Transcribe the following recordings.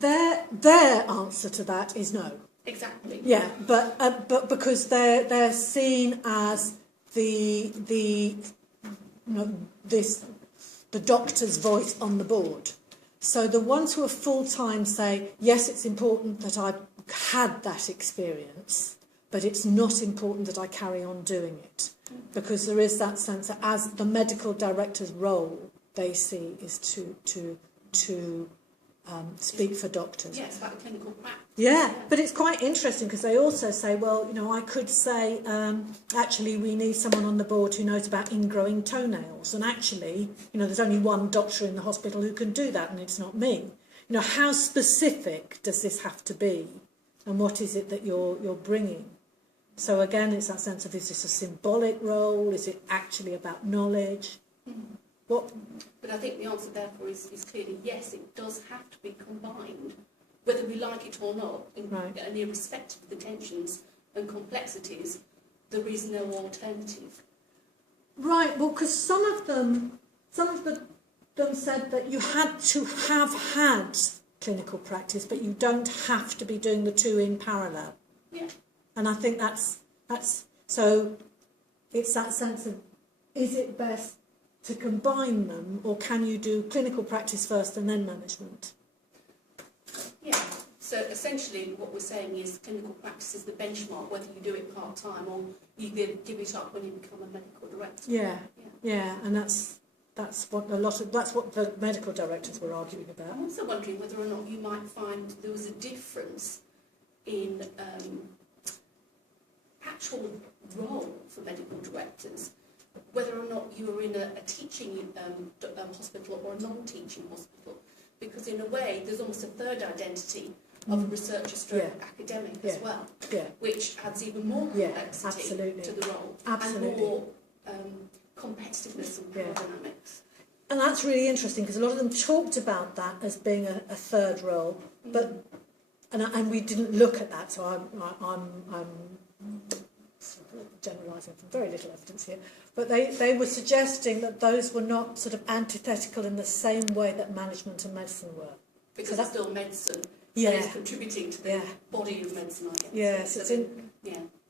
their answer to that is no. Exactly. Yeah, but because they're seen as the doctor's voice on the board. So the ones who are full-time say, yes, it's important that I've had that experience, but it's not important that I carry on doing it. Because there is that sense that as the medical director's role, they see is to speak for doctors. Yeah, it's about the clinical practice. Yeah, but it's quite interesting because they also say, well, I could say, actually, we need someone on the board who knows about ingrowing toenails. And actually, there's only one doctor in the hospital who can do that, and it's not me. How specific does this have to be? And what is it that you're bringing? So again, it's that sense of, is this a symbolic role? Is it actually about knowledge? What? But I think the answer, therefore, is clearly yes, it does have to be combined, whether we like it or not, and irrespective of the tensions and complexities, there is no alternative. Right, well, because some of them said that you had to have had clinical practice, but you don't have to be doing the two in parallel. Yeah. And I think that's so it's that sense of, is it best to combine them, or can you do clinical practice first and then management? Yeah, so essentially what we're saying is clinical practice is the benchmark, whether you do it part-time or you give it up when you become a medical director. Yeah, and that's what the medical directors were arguing about. I'm also wondering whether or not you might find there was a difference in actual role for medical directors, whether or not you were in a teaching hospital or a non-teaching hospital, because in a way there's almost a third identity of a researcher stroke academic as well, which adds even more complexity to the role and more competitiveness and power dynamics. And that's really interesting because a lot of them talked about that as being a third role, but and we didn't look at that, so I'm generalising from very little evidence here, but they were suggesting that those were not sort of antithetical in the same way that management and medicine were. Because so it's still medicine, yeah, and it's contributing to the body of medicine, I guess. Yes, so it's in.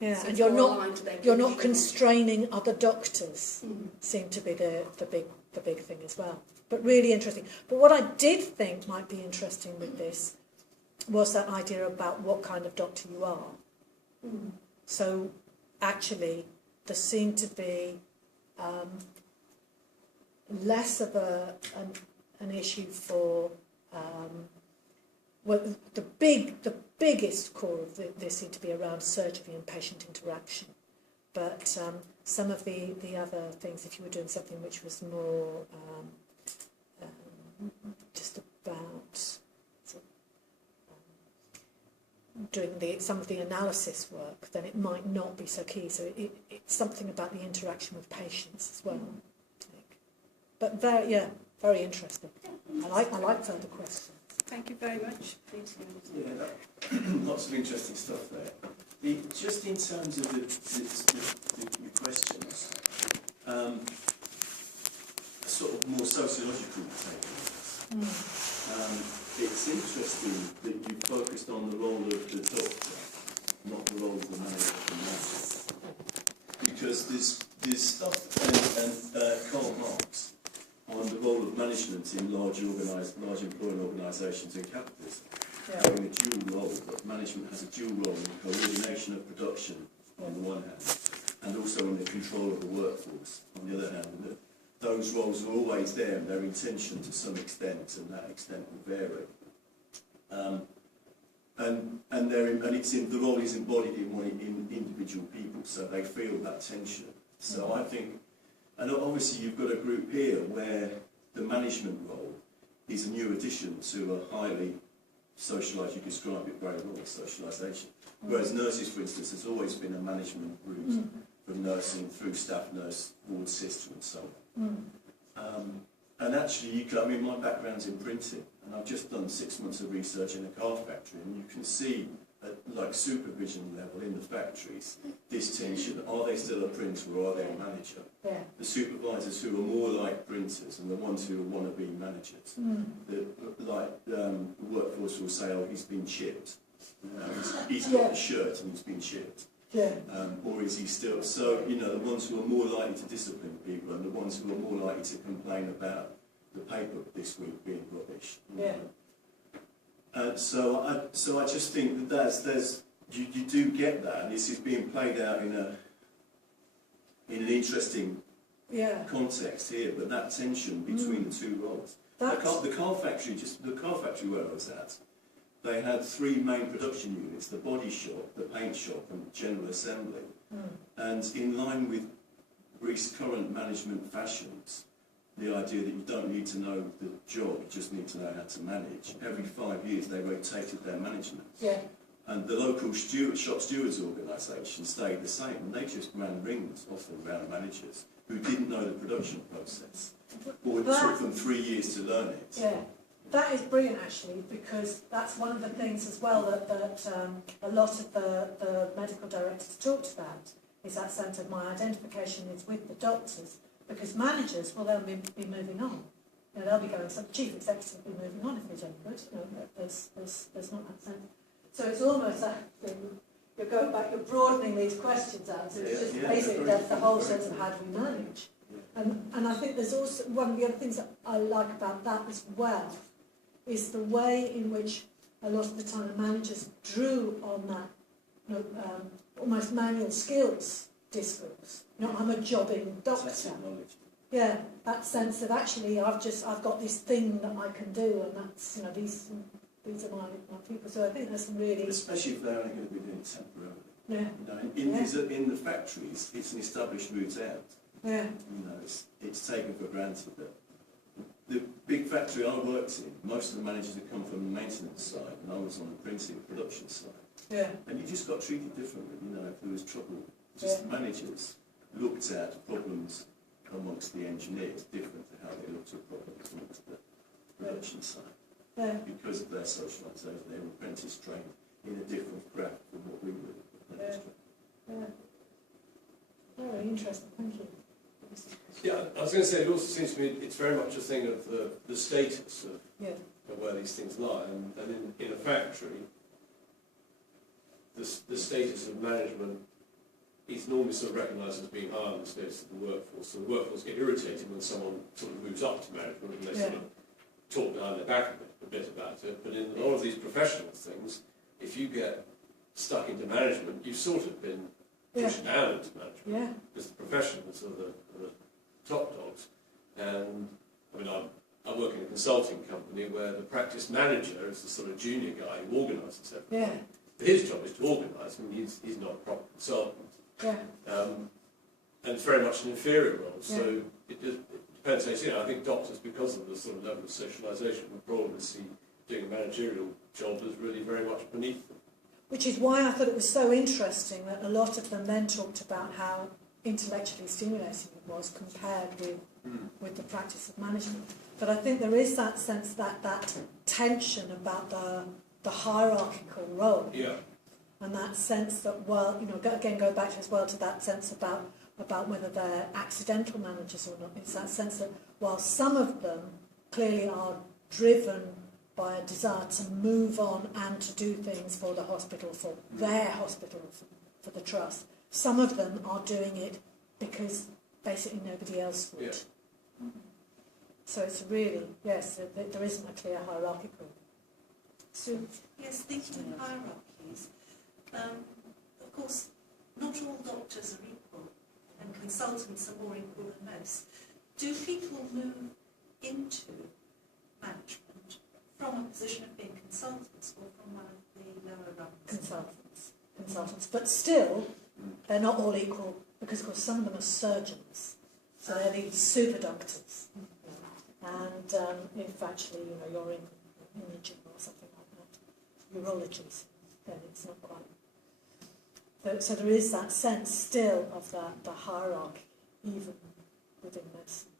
Yeah, so and you're not constraining other doctors. Seem to be the big thing as well. But really interesting. But what I did think might be interesting with this was that idea about what kind of doctor you are. So actually, there seemed to be less of an issue for the biggest core of this seemed to be around surgery and patient interaction, but some of the other things, if you were doing something which was more just about doing some of the analysis work, then it might not be so key. So it's something about the interaction with patients as well. I think. But very interesting. I like further questions. Thank you very much. Yeah, lots of interesting stuff there. Just in terms of the questions, a sort of more sociological take on this. It's interesting that you focused on the role of the doctor, not the role of the manager and nurse. Because there's stuff, and Karl Marx, on the role of management in large employing organisations and capitalism, having a dual role, but management has a dual role in coordination of production on the one hand, and also in the control of the workforce on the other hand. And those roles are always there, and they're in tension to some extent, and that extent will vary. The role is embodied in individual people, so they feel that tension. So I think, and obviously you've got a group here where the management role is a new addition to a highly socialised, you describe it very well, socialisation. Whereas nurses, for instance, there's always been a management route from nursing through staff nurse, ward sister and so on. And actually, you can, I mean, my background's in printing, and I've just done 6 months of research in a car factory, and you can see at like supervision level in the factories this tension. Are they still a printer or are they a manager? Yeah. The supervisors who are more like printers and the ones who want to be managers. The workforce will say, oh, he's been chipped. He's got the shirt and he's been chipped. Yeah. Or is he still... So, you know, the ones who are more likely to discipline people and the ones who are more likely to complain about the paper this week being rubbish. Yeah. So I just think that you do get that, and this is being played out in an interesting context here. But that tension between the two roles, the car factory where I was at, they had 3 main production units: the body shop, the paint shop, and general assembly. And in line with Greece's current management fashions, the idea that you don't need to know the job, you just need to know how to manage. Every 5 years they rotated their management. Yeah. And the local shop stewards organisation stayed the same, and they just ran rings often around managers who didn't know the production process, or it took them 3 years to learn it. Yeah, that is brilliant actually, because that's one of the things as well that a lot of the medical directors talked about, is that sense of my identification is with the doctors. Because managers, well, they'll be moving on. You know, they'll be going, some chief executives will be moving on if they're any good. You know, there's not that sense. So it's almost that thing, you're going back, you're broadening these questions out. So it's just basically that's the whole sense of how do we manage. And I think there's also, one of the other things that I like about that as well, is the way in which a lot of the time the managers drew on that, you know, almost manual skills discourse. You know, I'm a jobbing doctor. Yeah, that sense of actually I've got this thing that I can do, and that's, you know, these are my people. So I think that's really, especially if they're only going to be doing it temporarily. Yeah. You know, in the factories, it's an established route out. Yeah. You know, it's taken for granted that the big factory I worked in, most of the managers had come from the maintenance side, and I was on the printing production side. Yeah. And you just got treated differently. You know, if there was trouble. Just the managers looked at problems amongst the engineers different to how they looked at problems amongst the production side. Yeah. Because of their socialisation, they were apprentice trained in a different craft from what we were. Very interesting, thank you. Yeah, I was going to say, it also seems to me it's very much a thing of the status of where these things lie. And in a factory, the status of management is normally sort of recognised as being higher than the status of the workforce. So the workforce get irritated when someone sort of moves up to management and they sort of talk behind their back a bit about it. But in a lot of these professional things, if you get stuck into management, you've sort of been pushed down into management. Because the professionals are the top dogs. And I mean, I work in a consulting company where the practice manager is the sort of junior guy who organises everything. His job is to organise, and he's not a proper consultant. And it's very much an inferior role, so it depends. You know, I think doctors, because of the sort of level of socialisation, would probably see doing a managerial job as really very much beneath them. Which is why I thought it was so interesting that a lot of them then talked about how intellectually stimulating it was compared with the practice of management. But I think there is that sense that tension about the hierarchical role. Yeah. And that sense that, well, you know, again, go back as well to that sense about whether they're accidental managers or not. It's that sense that while some of them clearly are driven by a desire to move on and to do things for the hospital, for their hospital, for the trust, some of them are doing it because basically nobody else would. Yeah. So it's really, yes, there isn't a clear hierarchical. So, yes, thinking of hierarchies, of course, not all doctors are equal, and consultants are more equal than most. Do people move into management from a position of being consultants or from one of the lower rungs? Consultants. But still, they're not all equal, because of course some of them are surgeons, so they're these super doctors. And if actually, you know, you're in imaging or something like that, urologies, then it's not quite. So there is that sense still of the hierarchy, even within medicine.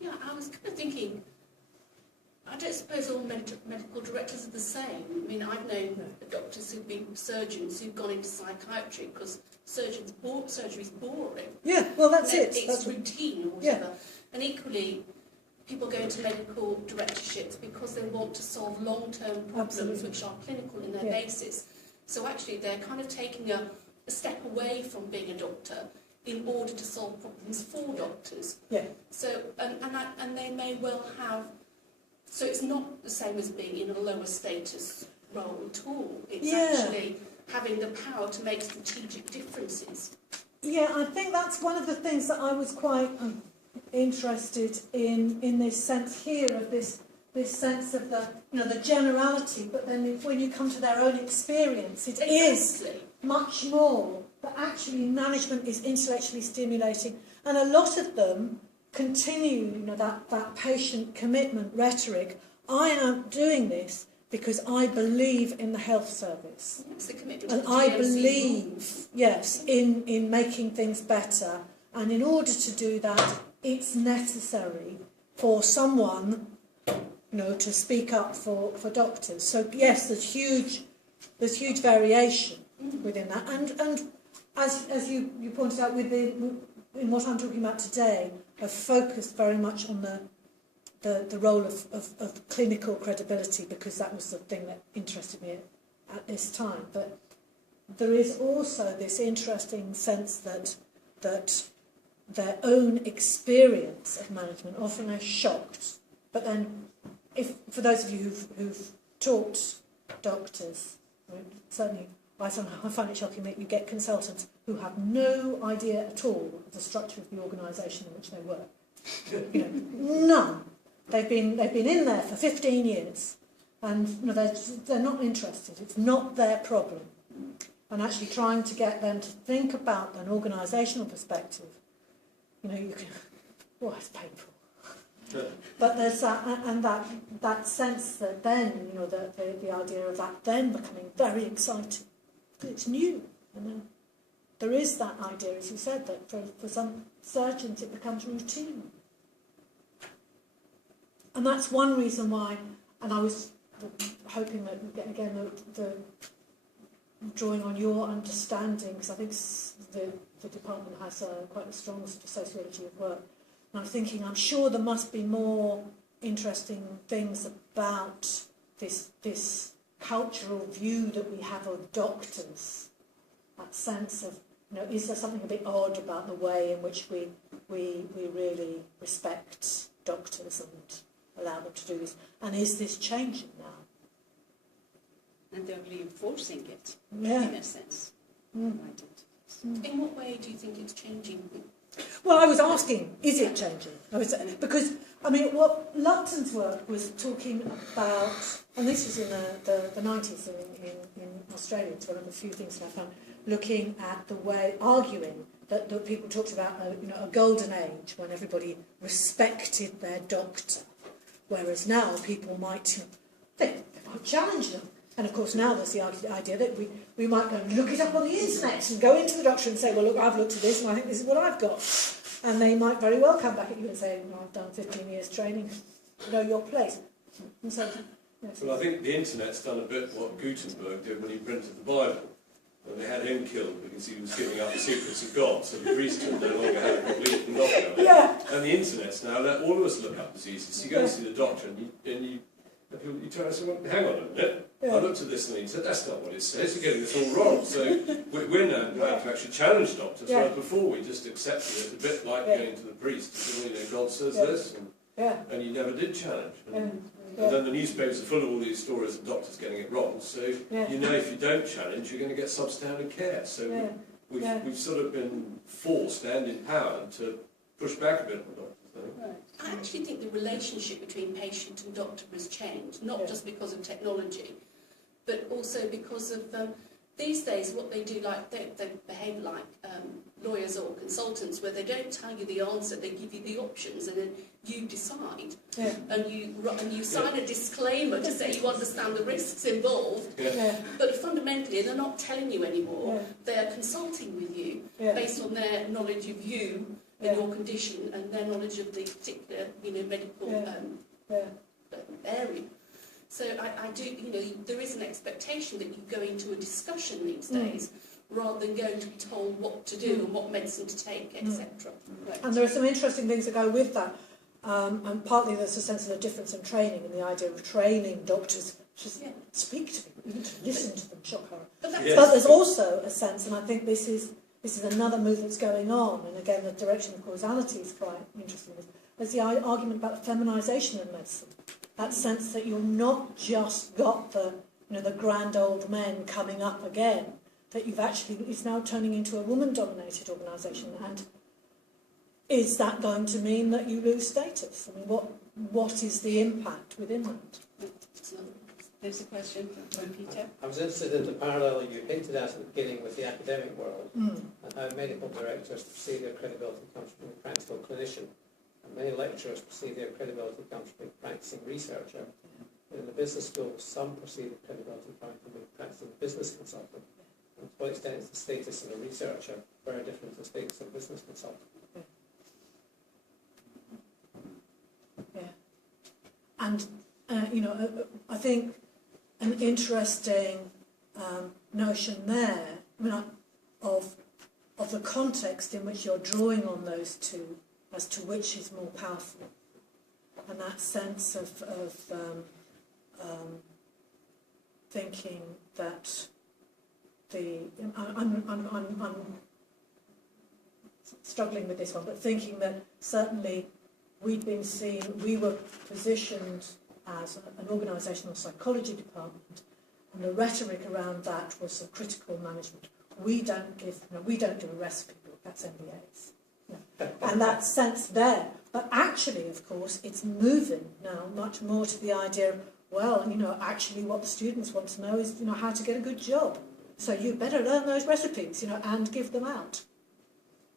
Yeah, I was kind of thinking, I don't suppose all medical directors are the same. I mean, I've known doctors who've been surgeons who've gone into psychiatry because surgery's boring. Yeah, well, that's it. It's That's routine or whatever. And equally, people go into medical directorships because they want to solve long-term problems Absolutely. which are clinical in their Yeah. basis. So actually, they're kind of taking a step away from being a doctor in order to solve problems for doctors. Yeah. So, and they may well have, so it's not the same as being in a lower status role at all. It's Yeah. actually having the power to make strategic differences. Yeah, I think that's one of the things that I was quite interested in this sense here of this sense of the the generality, but then when you come to their own experience, it is Exactly. much more. But actually, management is intellectually stimulating, and a lot of them continue that patient commitment rhetoric. I am doing this because I believe in the health service. It's the commitment And to the I GMC believe, rules. yes, in making things better. And in order to do that, it's necessary for someone, to speak up for doctors. So yes, there's huge variation within that. And as you pointed out in what I'm talking about today, I've focused very much on the role of clinical credibility, because that was the thing that interested me at this time. But there is also this interesting sense that their own experience of management often are shocked. But then, for those of you who've taught doctors, certainly I find it shocking that you get consultants who have no idea at all of the structure of the organisation in which they work. None. They've been in there for 15 years, and they're not interested. It's not their problem. And actually trying to get them to think about an organisational perspective, you can. Oh, it's painful. But there's that sense that then the idea of that then becoming very exciting. It's new, there is that idea, as you said, that for some surgeons it becomes routine. And that's one reason why, and I was hoping that, again, the drawing on your understanding, because I think the department has quite a strong sociology of work. And I'm thinking, I'm sure there must be more interesting things about this cultural view that we have of doctors. That sense of, is there something a bit odd about the way in which we really respect doctors and allow them to do this? And is this changing now? And they're reinforcing it, Yeah. in a sense. Right. In what way do you think it's changing? Well, I was asking, is it changing? Because, what Lupton's work was talking about, and this was in the 90s in Australia, it's one of the few things that I found, looking at the way, arguing that people talked about a golden age when everybody respected their doctor, whereas now people might, they might challenge them. And of course now there's the idea that we might go and look it up on the internet and go into the doctor and say, well, look, I've looked at this and I think this is what I've got. And they might very well come back at you and say, I've done 15 years training, know your place. And so, yes. Well, I think the internet's done a bit what Gutenberg did when he printed the Bible. When they had him killed because he was giving up the secrets of God, so the priesthood no longer had a complete knockout. Yeah. And the internet's now let all of us look up diseases. You go and see the doctor and you turn and say, well, hang on a minute. Yeah. I looked at this and he said, that's not what it says, you're getting this all wrong. So we're now going to actually challenge doctors. Yeah. Whereas before we just accepted it, a bit like going to the priest. And, God says this, and you never did challenge. And then the newspapers are full of all these stories of doctors getting it wrong. So if you don't challenge, you're going to get substandard care. So we've sort of been forced and empowered to push back a bit on doctors. I actually think the relationship between patient and doctor has changed, not just because of technology, but also because of these days what they do, like they behave like lawyers or consultants, where they don't tell you the answer, they give you the options and then you decide. Yeah. And you sign a disclaimer to say you understand the risks involved, Yeah. but fundamentally they're not telling you anymore. Yeah. They're consulting with you Yeah. based on their knowledge of you Yeah. your condition and their knowledge of the particular, medical Yeah. area. So I do, there is an expectation that you go into a discussion these days rather than going to be told what to do and what medicine to take, etc. Right. And there are some interesting things that go with that. And partly there's a sense of a difference in training and the idea of training doctors to speak to people, even to listen to them, shock horror. But that's Yes. But there's also a sense, and I think this is another move that's going on, and again the direction of causality is quite interesting. There's the argument about the feminisation of medicine. That sense that you've not just got the grand old men coming up again, that it's now turning into a woman-dominated organisation. And is that going to mean that you lose status? I mean, what is the impact within that? There's a question from Peter. I was interested in the parallel you hinted at the beginning with the academic world, and how medical directors perceive their credibility comes from a practical clinician, and many lecturers perceive their credibility comes from a practicing researcher. In the business school, some perceive credibility coming from a practicing business consultant. And to what extent is the status of a researcher very different to the status of a business consultant? Yeah. And, I think an interesting notion there, of the context in which you're drawing on those two as to which is more powerful, and that sense of thinking that I'm struggling with this one, but thinking that certainly we were positioned as an organisational psychology department, and the rhetoric around that was of critical management. We don't do a recipe book, that's MBAs. No. And that sense there. But actually, of course, it's moving now much more to the idea of, actually what the students want to know is, how to get a good job. So you better learn those recipes, and give them out,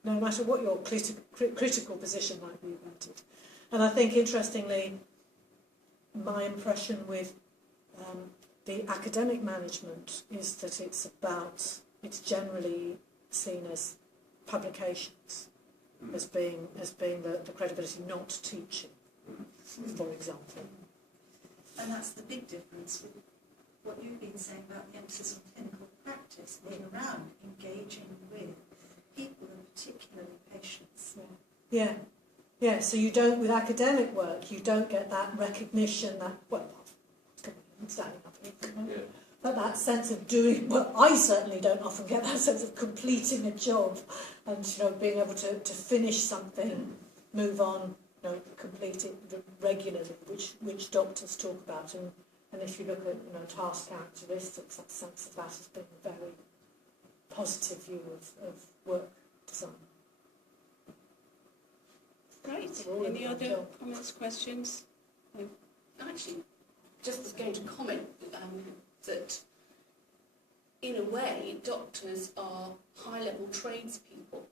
no matter what your critical position might be about it. And I think, interestingly, my impression with the academic management is that it's generally seen as publications, as being the credibility, not teaching, for example. And that's the big difference with what you've been saying about the emphasis on clinical practice, being around, engaging with people, and particularly patients. Yeah. Yeah, so you don't, with academic work, you don't get that recognition that, I'm standing up here, but that sense of doing, I certainly don't often get that sense of completing a job and, being able to finish something, move on, complete it regularly, which doctors talk about. And if you look at, task characteristics, that sense of that has been a very positive view of work design. Right. Any other comments, questions? Actually, just was going to comment that in a way, doctors are high-level tradespeople.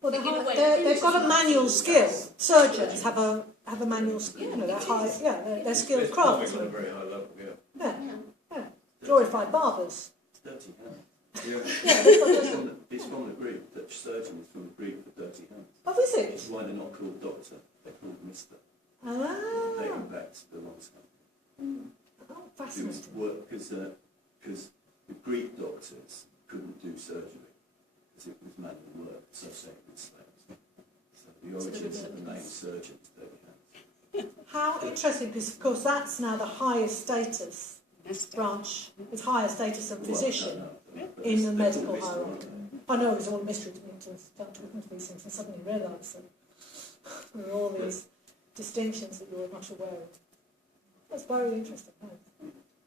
Well, In a way, they've got a manual skill. Surgeons have a manual skill. Yeah, They're skilled It's craftsmen. on a very high level, Yeah. Glorified barbers. Dirty hands. Yeah, they've got It's from the Greek. Dutch surgeon is from the Greek for dirty hands. Oh, is That's it? why they're not called doctor. They're called mister. Ah. Dating back to the long time. Oh, It was fascinating. work because the Greek doctors couldn't do surgery because it was manual work associated with slaves. So the origins of the name surgeon is dirty hands. How interesting, because of course that's now the highest status branch, it's higher status of physician in the medical hierarchy. I know it was all a mystery to me to start talking to these things and suddenly realise that there are all these distinctions that you were not aware of. That's very interesting.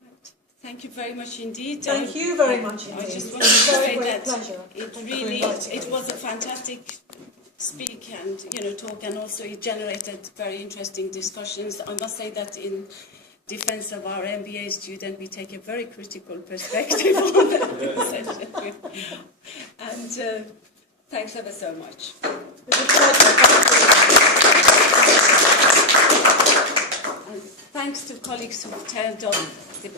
Thanks. Thank you very much indeed. Thank you very much indeed. I just It's wanted to a very say great that pleasure. it Thank you for really, inviting it me. was a fantastic speak and talk, and also it generated very interesting discussions. I must say that in defense of our MBA student, we take a very critical perspective on the session. And thanks ever so much. It's a pleasure. And thanks to colleagues who turned on the